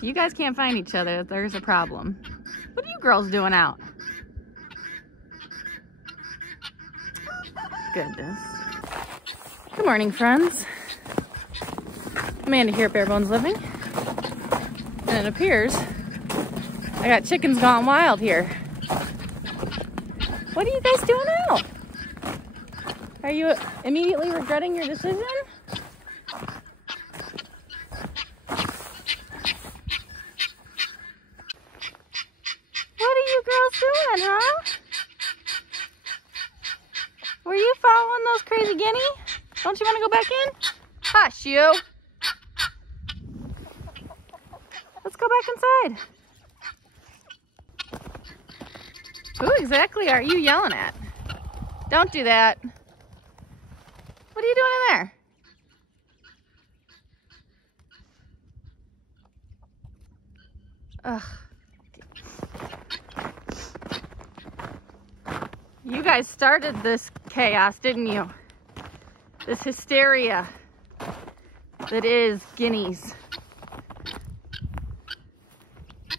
If you guys can't find each other, there's a problem. What are you girls doing out? Goodness. Good morning, friends. Amanda here at Barebones Living. And it appears I got chickens gone wild here. What are you guys doing out? Are you immediately regretting your decision? What are you girls doing, huh? Were you following those crazy guinea? Don't you want to go back in? Hush, you. Let's go back inside. Who exactly are you yelling at? Don't do that. What are you doing in there? Ugh. You guys started this chaos, didn't you? This hysteria that is guineas.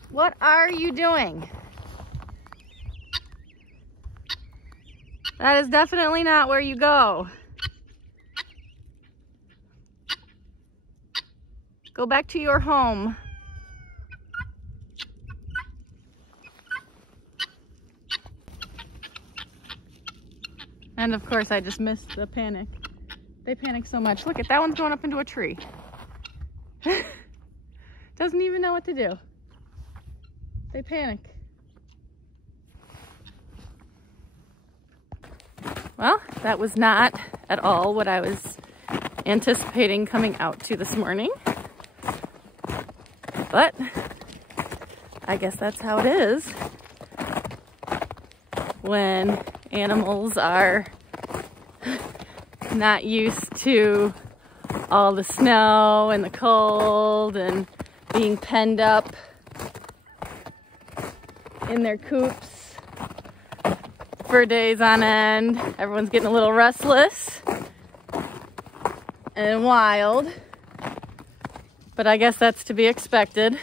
What are you doing? That is definitely not where you go. Go back to your home. And of course, I just missed the panic. They panic so much. Look at that one's going up into a tree. Doesn't even know what to do. They panic. Well, that was not at all what I was anticipating coming out to this morning. But I guess that's how it is when animals are not used to all the snow and the cold and being penned up in their coops for days on end. Everyone's getting a little restless and wild, but I guess that's to be expected.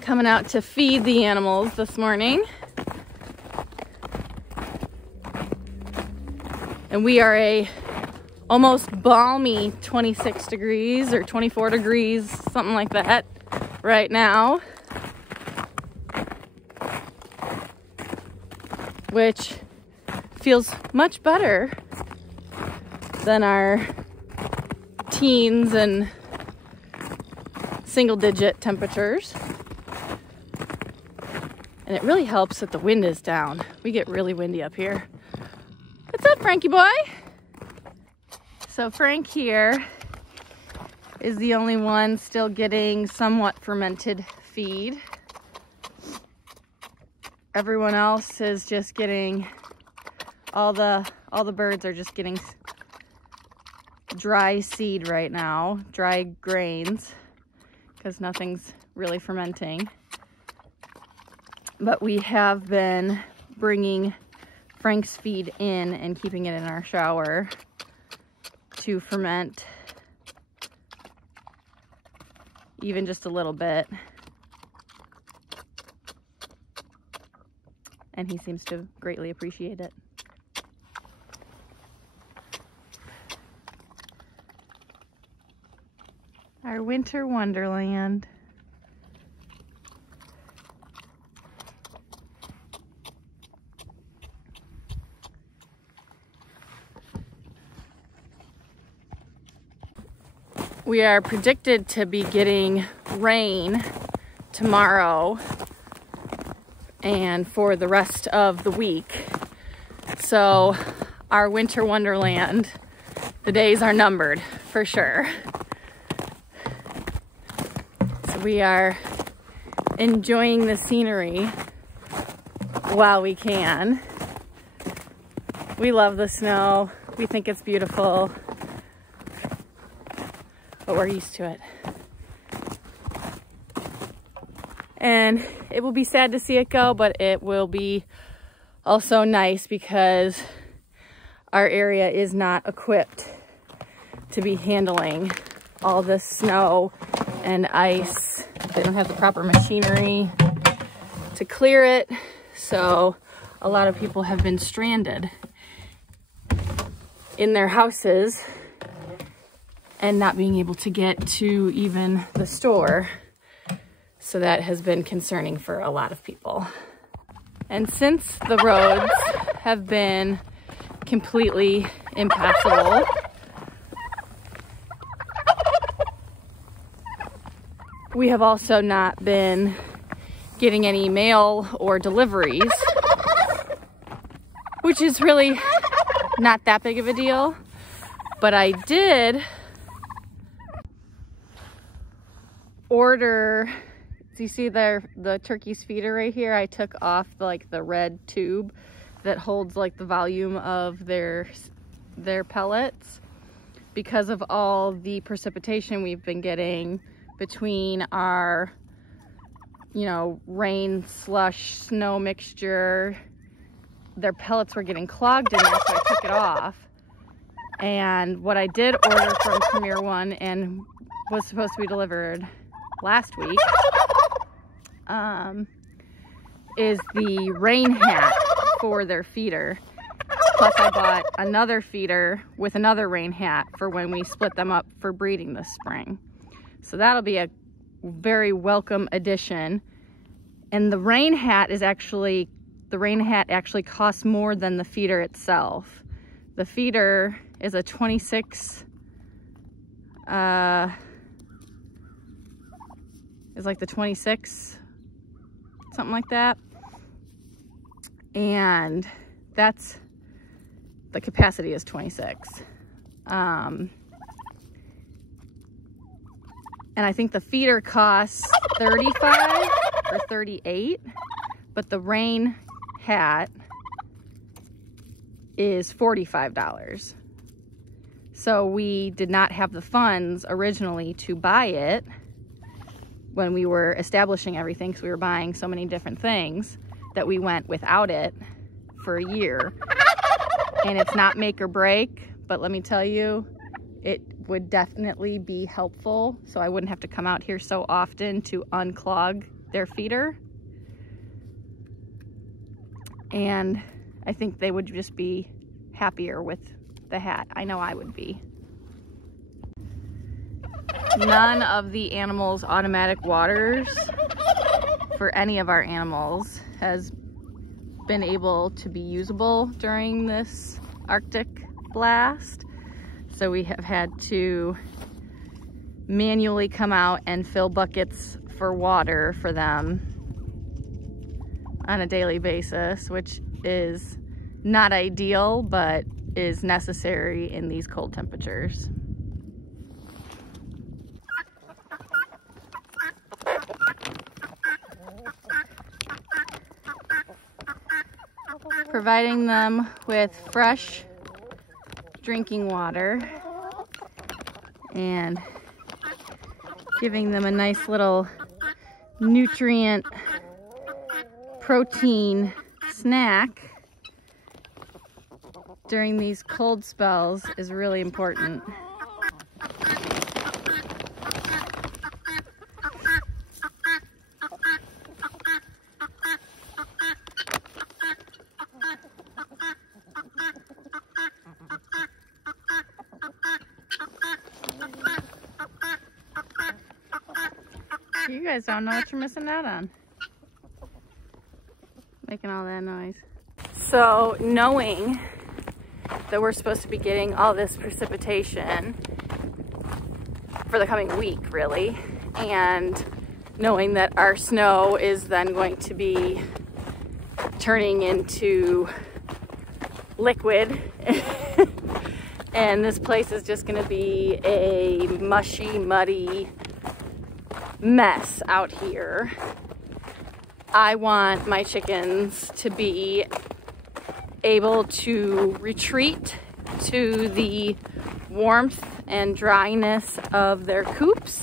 Coming out to feed the animals this morning. And we are a almost balmy 26 degrees or 24 degrees, something like that right now. Which feels much better than our teens and single digit temperatures. And it really helps that the wind is down. We get really windy up here. What's up, Frankie boy? So Frank here is the only one still getting somewhat fermented feed. Everyone else is just getting, all the birds are just getting dry seed right now, dry grains, because nothing's really fermenting. But we have been bringing Frank's feed in and keeping it in our shower to ferment even just a little bit. And he seems to greatly appreciate it. Our winter wonderland. We are predicted to be getting rain tomorrow and for the rest of the week. So our winter wonderland, the days are numbered for sure. So we are enjoying the scenery while we can. We love the snow. We think it's beautiful. But we're used to it. And it will be sad to see it go, but it will be also nice because our area is not equipped to be handling all this snow and ice. They don't have the proper machinery to clear it, so a lot of people have been stranded in their houses and not being able to get to even the store. So that has been concerning for a lot of people. And since the roads have been completely impassable, we have also not been getting any mail or deliveries, which is really not that big of a deal. But I did order, do you see the turkey's feeder right here? I took off the red tube that holds like the volume of their pellets because of all the precipitation we've been getting between our, you know, rain, slush, snow mixture. Their pellets were getting clogged in there, so I took it off. And what I did order from Premier One and was supposed to be delivered last week is the rain hat for their feeder. Plus I bought another feeder with another rain hat for when we split them up for breeding this spring. So that'll be a very welcome addition. And the rain hat actually costs more than the feeder itself. The feeder is a 26, is like the 26, something like that. And that's, the capacity is 26. And I think the feeder costs 35 or 38, but the rain hat is $45. So we did not have the funds originally to buy it when we were establishing everything, because we were buying so many different things that we went without it for a year. And it's not make or break, but let me tell you, it would definitely be helpful, so I wouldn't have to come out here so often to unclog their feeder. And I think they would just be happier with the hat. I know I would be. None of the animals' automatic waters for any of our animals has been able to be usable during this Arctic blast. So we have had to manually come out and fill buckets for water for them on a daily basis, which is not ideal, but is necessary in these cold temperatures. Providing them with fresh drinking water and giving them a nice little nutrient protein snack during these cold spells is really important. You guys don't know what you're missing out on. Making all that noise. So knowing that we're supposed to be getting all this precipitation for the coming week, really, and knowing that our snow is then going to be turning into liquid and this place is just going to be a mushy, muddy mess out here. I want my chickens to be able to retreat to the warmth and dryness of their coops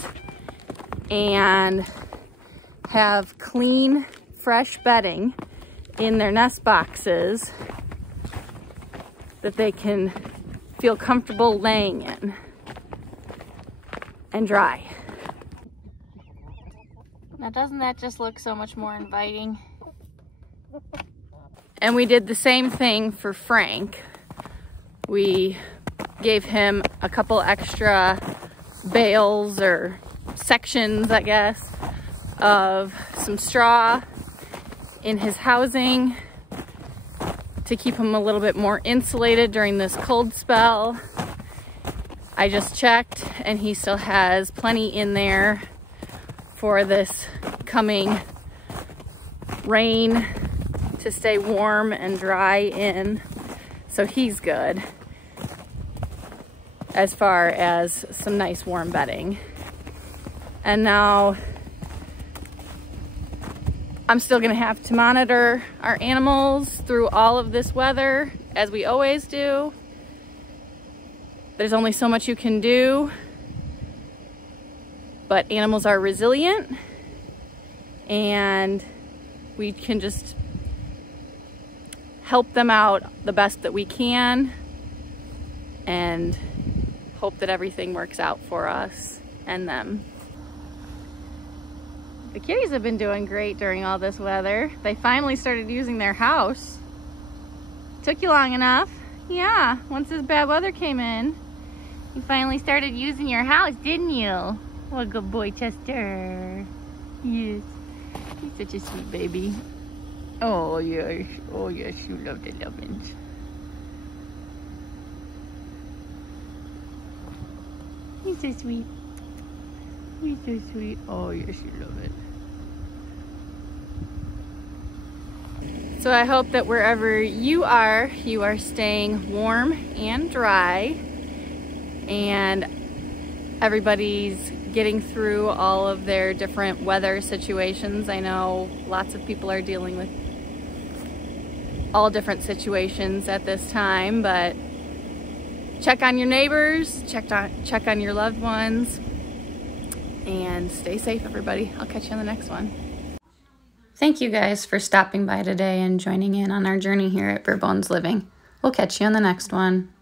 and have clean, fresh bedding in their nest boxes that they can feel comfortable laying in. and dry. Now doesn't that just look so much more inviting? And we did the same thing for Frank. We gave him a couple extra bales or sections, I guess, of some straw in his housing to keep him a little bit more insulated during this cold spell. I just checked and he still has plenty in there for this coming rain to stay warm and dry in. So he's good as far as some nice warm bedding. And now I'm still gonna have to monitor our animals through all of this weather, as we always do. There's only so much you can do, but animals are resilient, and we can just help them out the best that we can and hope that everything works out for us and them. The kitties have been doing great during all this weather. They finally started using their house. Took you long enough. Yeah, once this bad weather came in, you finally started using your house, didn't you? What a good boy, Chester. Yes, he's such a sweet baby. Oh yes, you love the lovin's. He's so sweet. He's so sweet. Oh yes, you love it. So I hope that wherever you are staying warm and dry, and everybody's getting through all of their different weather situations. I know lots of people are dealing with all different situations at this time, but check on your neighbors, check on your loved ones, and stay safe, everybody. I'll catch you on the next one. Thank you guys for stopping by today and joining in on our journey here at Bare Bones Living. We'll catch you on the next one.